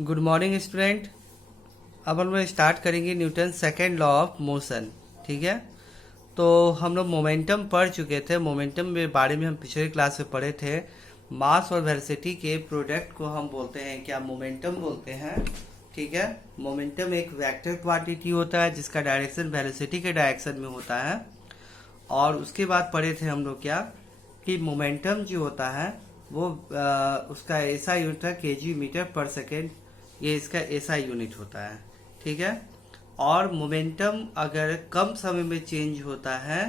Good morning student. अब हम लोग स्टार्ट करेंगे Newton second law of motion. ठीक है, तो हम लोग मोमेंटम पढ़ चुके थे। मोमेंटम के बारे में हम पिछले क्लास में पढ़े थे। मास और वेलोसिटी के प्रोडक्ट को हम बोलते हैं क्या, मोमेंटम बोलते हैं। ठीक है, मोमेंटम एक वेक्टर क्वांटिटी होता है जिसका डायरेक्शन वेलोसिटी के डायरेक्शन में होता है। और उसके बाद पढ़े थे हम लोग क्या, कि मोमेंटम जो होता है वो उसका ऐसा यूनिट है केजी मीटर पर सेकेंड, ये इसका ऐसा यूनिट होता है। ठीक है, और मोमेंटम अगर कम समय में चेंज होता है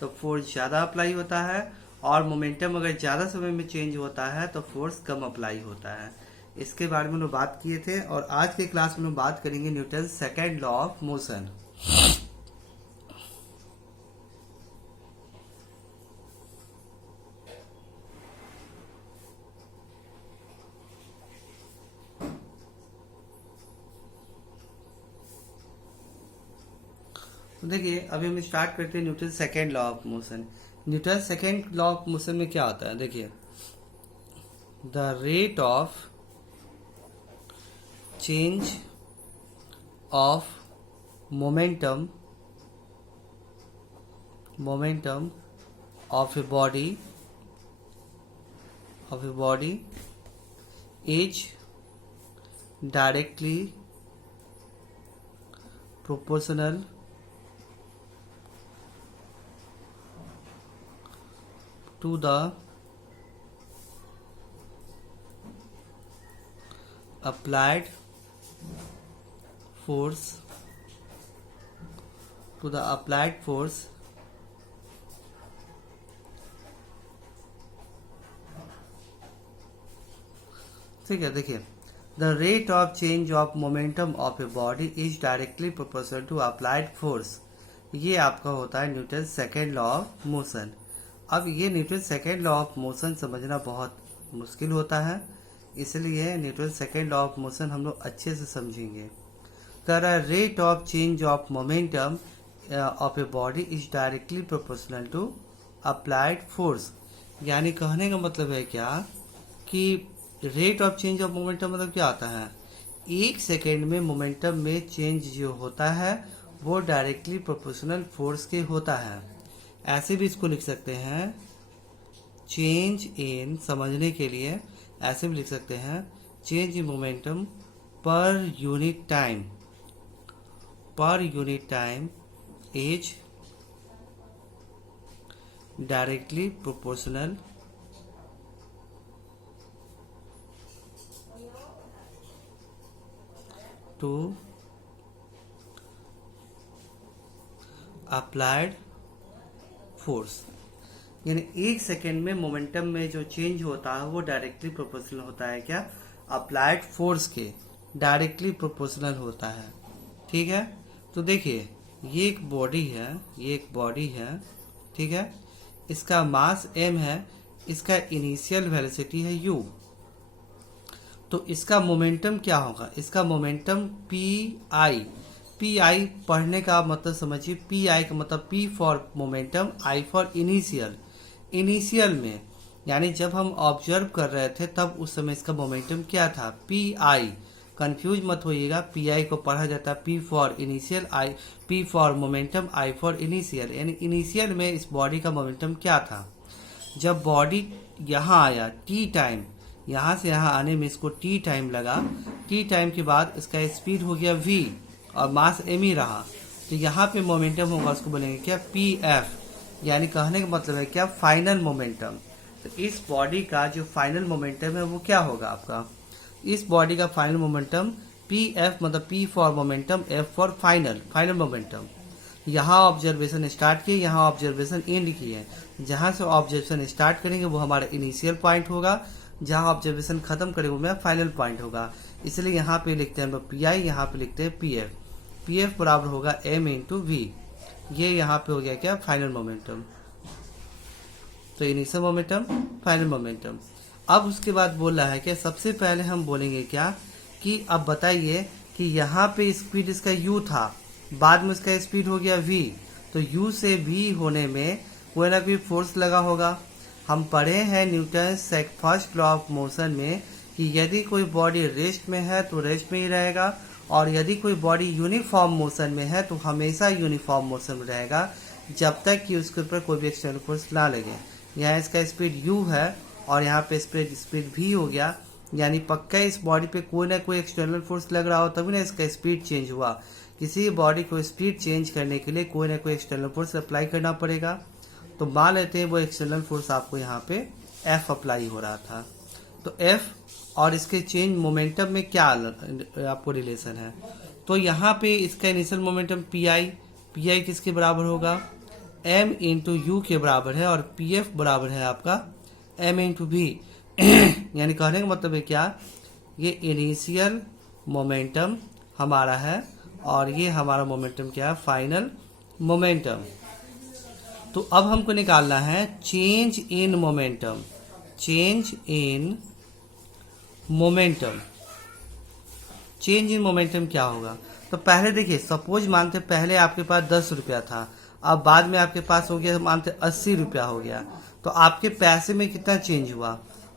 तो फोर्स ज़्यादा अप्लाई होता है, और मोमेंटम अगर ज़्यादा समय में चेंज होता है तो फोर्स कम अप्लाई होता है। इसके बारे में हम लोग बात किए थे, और आज के क्लास में हम बात करेंगे Newton second law of motion. तो देखिए, अभी हम स्टार्ट करते हैं Newton second law of motion. Newton second law of motion में क्या होता है, देखिए, the rate of change of momentum of a body is directly proportional to the applied force ठीक है। देखिए, the rate of change of momentum of a body is directly proportional to applied force, ये आपका होता है Newton second law of motion. अब ये Newton second law of motion समझना बहुत मुश्किल होता है, इसलिए Newton second law of motion हम लोग अच्छे से समझेंगे। The rate of change of momentum of a body is directly proportional to applied force, यानी कहने का मतलब है क्या, कि rate of change of momentum मतलब क्या आता है, एक सेकेंड में मोमेंटम में चेंज जो होता है वो डायरेक्टली प्रोपोर्शनल फोर्स के होता है। ऐसे भी इसको लिख सकते हैं, चेंज इन, समझने के लिए ऐसे भी लिख सकते हैं, change in momentum per unit time is directly proportional to applied force, यानी एक सेकेंड में मोमेंटम में जो चेंज होता है वो डायरेक्टली प्रोपोर्शनल होता है क्या, अप्लाइड फोर्स के डायरेक्टली प्रोपोर्शनल होता है। ठीक है, तो देखिए, ये एक बॉडी है, ठीक है, इसका मास m है, इसका इनिशियल वेलोसिटी है u, तो इसका मोमेंटम क्या होगा, इसका मोमेंटम पी आई पढ़ने का मतलब समझिए, पी आई का मतलब P for momentum, I for initial में, यानी जब हम ऑब्जर्व कर रहे थे तब उस समय इसका मोमेंटम क्या था, PI। कंफ्यूज मत होइएगा, PI को पढ़ा जाता है P for initial, P for momentum, I for initial. यानी इनिशियल में इस बॉडी का मोमेंटम क्या था, जब बॉडी यहाँ आया T टाइम, यहाँ से यहाँ आने में इसको T टाइम लगा, T टाइम के बाद इसका स्पीड हो गया V और मास m ही रहा, तो यहाँ पे मोमेंटम होगा, उसको बोलेंगे क्या, PF। यानी कहने का मतलब है क्या, फाइनल मोमेंटम। तो इस बॉडी का जो फाइनल मोमेंटम है वो क्या होगा आपका, इस बॉडी का फाइनल मोमेंटम PF, मतलब P for momentum, F for final momentum. यहाँ ऑब्जर्वेशन स्टार्ट किए, यहाँ ऑब्जर्वेशन एंड किए, जहाँ से ऑब्जर्वेशन स्टार्ट करेंगे वो हमारा इनिशियल पॉइंट होगा, जहाँ ऑब्जर्वेशन खत्म करेंगे वो मेरा फाइनल पॉइंट होगा। इसलिए यहाँ पे लिखते हैं PI, यहाँ पे लिखते हैं PF बराबर होगा m इंटू वी। ये यहाँ पे हो गया क्या, फाइनल मोमेंटम। तो इनिशियल मोमेंटम, फाइनल मोमेंटम। अब उसके बाद बोल रहा है कि सबसे पहले हम बोलेंगे क्या, कि अब बताइए कि यहाँ पे स्पीड इसका u था, बाद में इसका स्पीड हो गया v, तो u से v होने में कोई ना कोई फोर्स लगा होगा। हम पढ़े हैं Newton first law of motion में कि यदि कोई बॉडी रेस्ट में है तो रेस्ट में ही रहेगा, और यदि कोई बॉडी यूनिफॉर्म मोशन में है तो हमेशा यूनिफॉर्म मोशन में रहेगा जब तक कि उसके ऊपर कोई भी एक्सटर्नल फोर्स ना लगे। यहाँ इसका स्पीड u है और यहाँ पे स्पीड v हो गया, यानी पक्का इस बॉडी पे कोई ना कोई एक्सटर्नल फोर्स लग रहा हो तभी ना इसका स्पीड चेंज हुआ। किसी बॉडी को स्पीड चेंज करने के लिए कोई ना कोई एक्सटर्नल फोर्स अप्लाई करना पड़ेगा। तो मान लेते हैं वो एक्सटर्नल फोर्स आपको यहाँ पे F अप्लाई हो रहा था, तो F और इसके चेंज मोमेंटम में क्या आपको रिलेशन है। तो यहाँ पे इसका इनिशियल मोमेंटम PI किसके बराबर होगा, m इंटू यू के बराबर है, और PF बराबर है आपका m इंटू v। यानी कहने का मतलब है क्या, ये इनिशियल मोमेंटम हमारा है और ये हमारा मोमेंटम क्या है, फाइनल मोमेंटम। तो अब हमको निकालना है change in momentum. Change in momentum, change in momentum क्या होगा। तो पहले देखिए, सपोज मानते पहले आपके पास 10 रुपया था, अब बाद में आपके पास हो गया मानते 80 रुपया हो गया, तो आपके पैसे में कितना चेंज हुआ।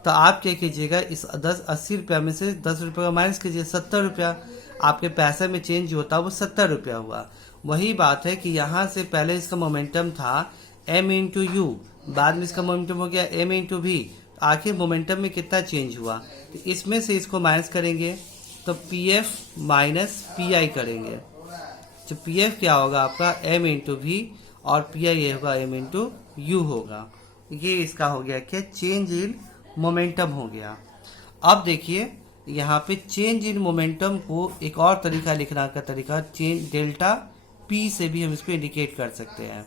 तो आप क्या कीजिएगा, इस 80 रुपया में से 10 रुपये का माइनस कीजिए, 70 रुपया आपके पैसे में चेंज होता वो 70 रुपया हुआ। वही बात है कि यहाँ से पहले इसका मोमेंटम था m इंटू यू, बाद में इसका मोमेंटम हो गया m इंटू वी, आखिर मोमेंटम में कितना चेंज हुआ। तो इसमें से इसको माइनस करेंगे तो PF माइनस PI करेंगे, तो PF क्या होगा आपका m इंटू वी और PI ये होगा m इंटू यू होगा। ये इसका हो गया क्या, चेंज इन मोमेंटम हो गया। अब देखिए यहाँ पे चेंज इन मोमेंटम को एक और तरीका लिखना का तरीका, चेंज डेल्टा P से भी हम इसको इंडिकेट कर सकते हैं।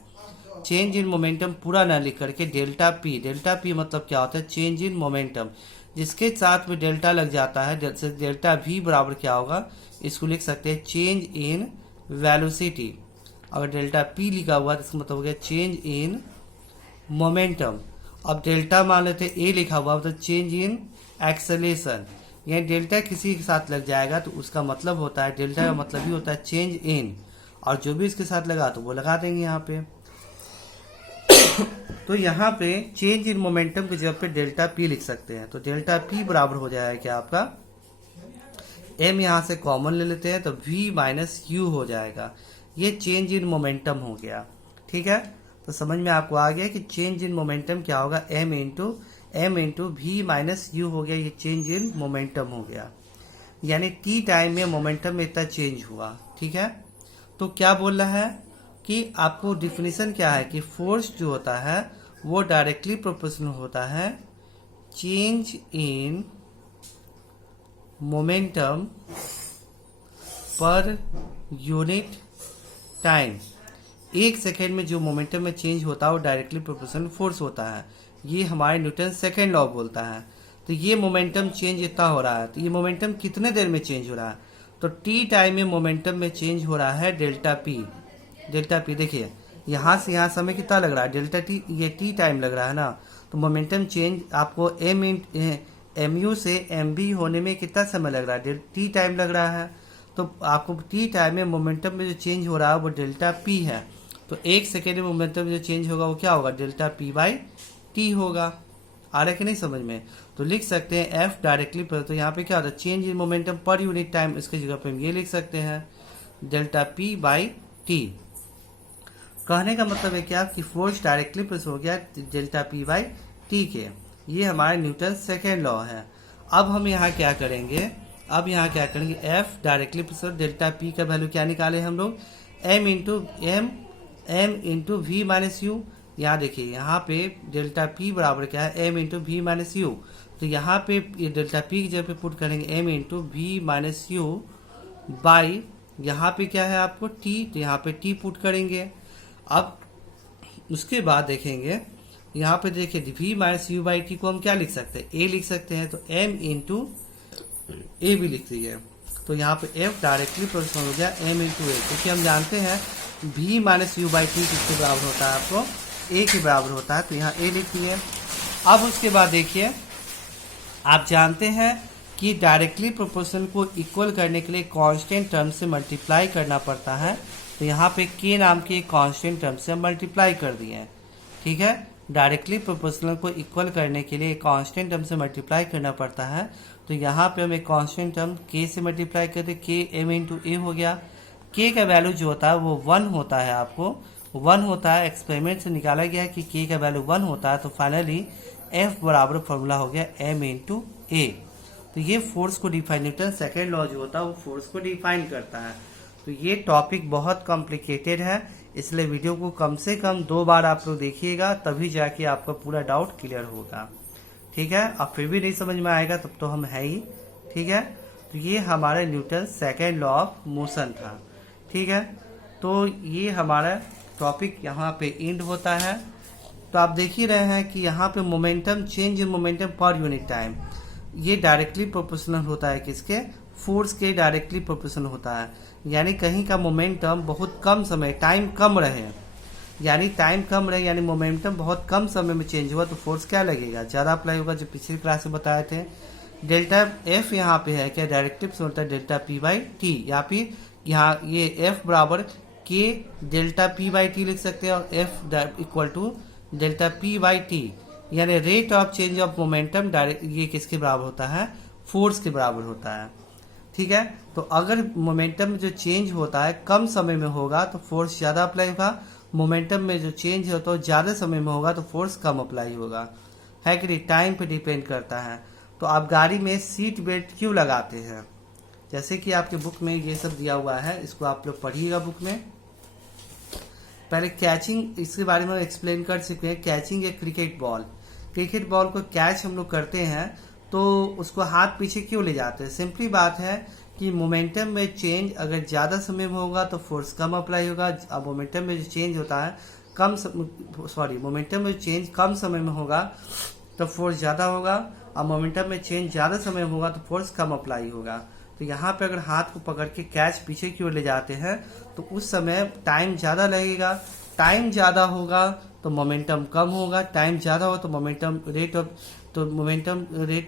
चेंज इन मोमेंटम पूरा ना लिख करके डेल्टा P मतलब क्या होता है, चेंज इन मोमेंटम, जिसके साथ में डेल्टा लग जाता है, डेल्टा V बराबर क्या होगा, इसको लिख सकते हैं चेंज इन वेलोसिटी। अगर डेल्टा P लिखा हुआ तो इसका मतलब हो गया चेंज इन मोमेंटम। अब डेल्टा मान लेते A लिखा हुआ मतलब चेंज इन एक्सेलेरेशन, यानी डेल्टा किसी के साथ लग जाएगा तो उसका मतलब होता है, डेल्टा का मतलब ही होता है चेंज इन, और जो भी इसके साथ लगा तो वो लगा देंगे यहाँ पे। तो यहाँ पे चेंज इन मोमेंटम की जगह पे डेल्टा P लिख सकते हैं। तो डेल्टा P बराबर हो जाएगा क्या आपका, m यहाँ से कॉमन ले लेते हैं तो v माइनस यू हो जाएगा। ये चेंज इन मोमेंटम हो गया। ठीक है, तो समझ में आपको आ गया कि चेंज इन मोमेंटम क्या होगा, m into v minus u हो गया। ये चेंज इन मोमेंटम हो गया, यानी t टाइम में मोमेंटम में इतना चेंज हुआ। ठीक है, तो क्या बोल रहा है कि आपको डिफिनीशन क्या है कि फोर्स जो होता है वो डायरेक्टली प्रोपोर्शनल होता है change in momentum per unit time. एक सेकेंड में जो मोमेंटम में चेंज होता है वो डायरेक्टली प्रोपोर्शनल फोर्स होता है। ये हमारे न्यूटन सेकेंड लॉ बोलता है। तो ये मोमेंटम चेंज इतना हो रहा है, तो ये मोमेंटम कितने देर में चेंज हो रहा है, तो टी टाइम में मोमेंटम में चेंज हो रहा है डेल्टा पी। देखिए यहाँ से यहाँ समय कितना लग रहा है, डेल्टा टी, ये टी टाइम लग रहा है ना, तो मोमेंटम चेंज आपको एम यू से एम बी होने में कितना समय लग रहा है, टी टाइम लग रहा है। तो आपको टी टाइम में मोमेंटम में जो चेंज हो रहा है वो डेल्टा पी है। तो एक सेकेंड में मोमेंटम जो चेंज होगा वो क्या होगा, डेल्टा पी बाई टी होगा। आ रहा है कि नहीं समझ में। तो लिख सकते हैं एफ डायरेक्टली पर, तो यहाँ पे क्या होता है, change in momentum per unit time, इसके जगह पे हम ये लिख सकते हैं डेल्टा पी बाई टी। कहने का मतलब है क्या कि फोर्स डायरेक्टली प्रेस हो गया डेल्टा पी बाई टी के। ये हमारे न्यूटन सेकेंड लॉ है। अब हम यहाँ क्या करेंगे, f directly press delta p का वैल्यू क्या निकाले हम लोग, m into v minus u. यहाँ देखिए यहाँ पे डेल्टा पी बराबर क्या है, m into v minus u. तो यहाँ पे डेल्टा पी की जगह पे पुट करेंगे m into v minus u by, यहाँ पे क्या है आपको टी, तो यहाँ पे टी पुट करेंगे। अब उसके बाद देखेंगे यहाँ पे देखिए v minus u by t को हम क्या लिख सकते हैं, ए लिख सकते हैं। तो एम इंटू ए भी लिख दिए, तो यहाँ पे एफ डायरेक्टली प्रोपोर्शनल हो गया एम इंटू ए, क्योंकि हम जानते हैं v minus u by t किसके बराबर होता है, आपको ए के बराबर होता है। तो यहाँ ए लिख दिए। अब उसके बाद देखिए आप जानते हैं कि डायरेक्टली प्रोपोर्शनल को इक्वल करने के लिए कांस्टेंट टर्म से मल्टीप्लाई करना पड़ता है। तो यहाँ पे के नाम के कांस्टेंट टर्म से हम मल्टीप्लाई कर दिए हैं। ठीक है, डायरेक्टली प्रोपोर्शनल को इक्वल करने के लिए कांस्टेंट टर्म से मल्टीप्लाई करना पड़ता है। तो यहाँ पे हम एक कांस्टेंट टर्म k से मल्टीप्लाई करते, k m इंटू ए हो गया। k का वैल्यू जो होता है वो 1 होता है, आपको 1 होता है, एक्सपेरिमेंट से निकाला गया है कि k का वैल्यू 1 होता है। तो फाइनली F बराबर फॉर्मूला हो गया m इंटू ए। तो ये फोर्स को डिफाइन, न्यूटन सेकेंड लॉ जो होता है वो फोर्स को डिफाइन करता है। तो ये टॉपिक बहुत कॉम्प्लिकेटेड है, इसलिए वीडियो को कम से कम 2 बार आप लोग देखिएगा, तभी जाके आपका पूरा डाउट क्लियर होगा। ठीक है, अब फिर भी नहीं समझ में आएगा तब तो हम है ही। ठीक है, तो ये हमारा Newton second law of motion था। ठीक है, तो ये हमारा टॉपिक यहाँ पे एंड होता है। तो आप देख ही रहे हैं कि यहाँ पे momentum, change in momentum per unit time, ये डायरेक्टली प्रोपोर्शनल होता है किसके, फोर्स के डायरेक्टली प्रोपोर्शनल होता है। यानी कहीं का मोमेंटम बहुत कम समय, टाइम कम रहे, यानी टाइम कम रहे, यानी मोमेंटम बहुत कम समय में चेंज हुआ तो फोर्स क्या लगेगा, ज़्यादा अप्लाई होगा, जो पिछली क्लास में बताए थे। डेल्टा एफ यहाँ पे है क्या, डायरेक्टिव से होता है डेल्टा पी बाई टी, या फिर यहाँ ये एफ बराबर के डेल्टा पी बाई टी लिख सकते हैं, और F equal to delta P by T, यानी rate of change of momentum direct ये किसके बराबर होता है, फोर्स के बराबर होता है। ठीक है, तो अगर मोमेंटम जो चेंज होता है कम समय में होगा तो फोर्स ज़्यादा अप्लाई होगा, मोमेंटम में जो चेंज होता है ज़्यादा समय में होगा तो फोर्स कम अप्लाई होगा, है कि नहीं, टाइम पे डिपेंड करता है। तो आप गाड़ी में सीट बेल्ट क्यों लगाते हैं, जैसे कि आपके बुक में ये सब दिया हुआ है, इसको आप लोग पढ़िएगा बुक में। पहले कैचिंग, इसके बारे में एक्सप्लेन कर चुके हैं। कैचिंग एक क्रिकेट बॉल को कैच हम लोग करते हैं तो उसको हाथ पीछे क्यों ले जाते हैं, सिंपली बात है कि मोमेंटम में चेंज अगर ज़्यादा समय में होगा तो फोर्स कम अप्लाई होगा। अब मोमेंटम में जो चेंज होता है मोमेंटम में चेंज कम समय में होगा तो फोर्स ज़्यादा होगा, अब मोमेंटम में चेंज ज़्यादा समय में होगा तो फोर्स कम अप्लाई होगा। तो यहाँ पे अगर हाथ को पकड़ के कैच पीछे की ओर ले जाते हैं तो उस समय टाइम ज़्यादा लगेगा, टाइम ज़्यादा होगा तो मोमेंटम कम होगा, टाइम ज़्यादा हो तो rate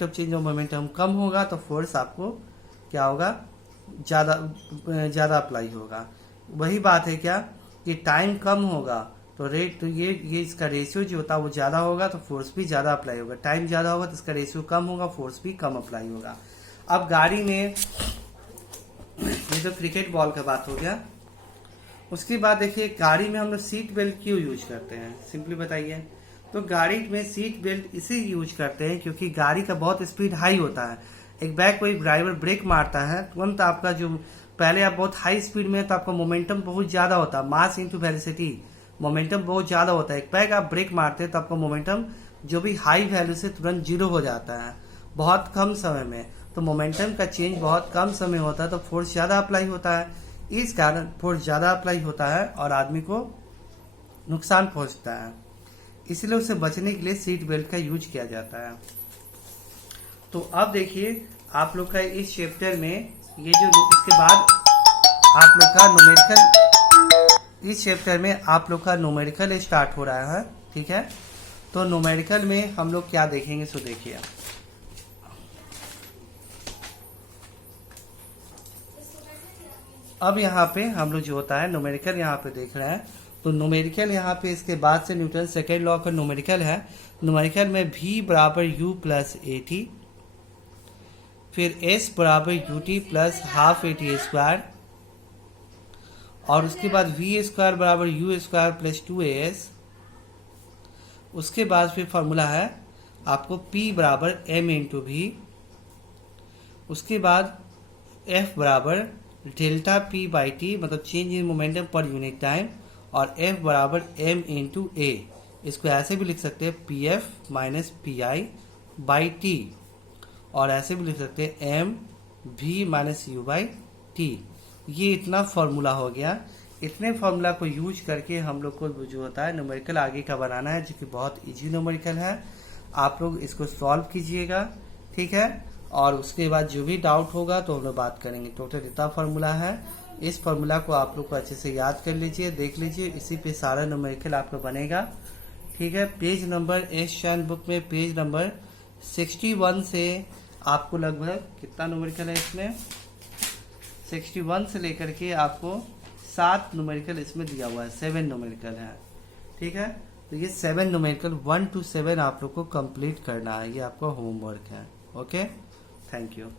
of change of momentum कम होगा, तो फोर्स आपको क्या होगा, ज़्यादा अप्लाई होगा। वही बात है क्या कि टाइम कम होगा तो ये इसका रेशियो जो होता है वो ज़्यादा होगा तो फोर्स भी ज़्यादा अप्लाई होगा, टाइम ज़्यादा होगा तो इसका रेशियो कम होगा, फोर्स भी कम अप्लाई होगा। अब गाड़ी में ये तो क्रिकेट बॉल का बात हो गया। उसके बाद देखिए गाड़ी में हम लोग सीट बेल्ट क्यों यूज करते हैं, सिंपली बताइए। तो गाड़ी में सीट बेल्ट इसे यूज करते हैं क्योंकि गाड़ी का बहुत स्पीड हाई होता है। एक बैक कोई ड्राइवर ब्रेक मारता है तुरंत आपका जो पहले आप बहुत हाई स्पीड में है तो आपका मोमेंटम बहुत ज्यादा होता है, मास इंटू वेलोसिटी, मोमेंटम बहुत ज्यादा होता है। एक बैक आप ब्रेक मारते हैं तो आपका मोमेंटम जो भी हाई वैल्यू से तुरंत जीरो हो जाता है बहुत कम समय में। तो मोमेंटम का चेंज बहुत कम समय होता है तो फोर्स ज्यादा अप्लाई होता है, इस कारण फोर्स ज्यादा अप्लाई होता है और आदमी को नुकसान पहुंचता है, इसलिए उसे बचने के लिए सीट बेल्ट का यूज किया जाता है। तो अब देखिए आप लोग का इस चैप्टर में ये जो इसके बाद आप लोग का न्यूमेरिकल, इस चैप्टर में आप लोग का न्यूमेरिकल स्टार्ट हो रहा है। ठीक है, तो न्यूमेरिकल में हम लोग क्या देखेंगे सो देखिए। अब यहाँ पे हम लोग जो होता है न्यूमेरिकल यहाँ पे देख रहे हैं, तो न्यूमेरिकल यहाँ पे इसके बाद से न्यूटन सेकेंड लॉ का न्यूमेरिकल है। न्यूमेरिकल में v बराबर u प्लस ए टी, फिर s बराबर U T plus half A T square, और उसके बाद v स्क्वायर बराबर u स्क्वायर प्लस 2as। उसके बाद फिर फॉर्मूला है आपको p बराबर m इंटू वी, उसके बाद f बराबर डेल्टा p बाई टी, मतलब change in momentum per unit time, और f बराबर m इंटू ए। इसको ऐसे भी लिख सकते हैं p f minus p i by t, और ऐसे भी लिख सकते हैं m v minus u by t. ये इतना फॉर्मूला हो गया। इतने फॉर्मूला को यूज करके हम लोग को जो होता है न्यूमेरिकल आगे का बनाना है, जो कि बहुत इजी न्यूमेरिकल है। आप लोग इसको सॉल्व कीजिएगा, ठीक है, और उसके बाद जो भी डाउट होगा तो हम लोग बात करेंगे। टोटल इतना फॉर्मूला है, इस फॉर्मूला को आप लोग को अच्छे से याद कर लीजिए, देख लीजिए, इसी पे सारा न्यूमेरिकल आपका बनेगा। ठीक है, पेज नंबर एस चैन बुक में पेज नंबर 61 से आपको लगभग कितना न्यूमेरिकल है इसमें, 61 से लेकर के आपको 7 न्यूमेरिकल इसमें दिया हुआ है, 7 न्यूमेरिकल है। ठीक है, तो ये 7 न्यूमेरिकल 1 to 7 आप लोग को कंप्लीट करना है, ये आपका होमवर्क है। Okay, thank you.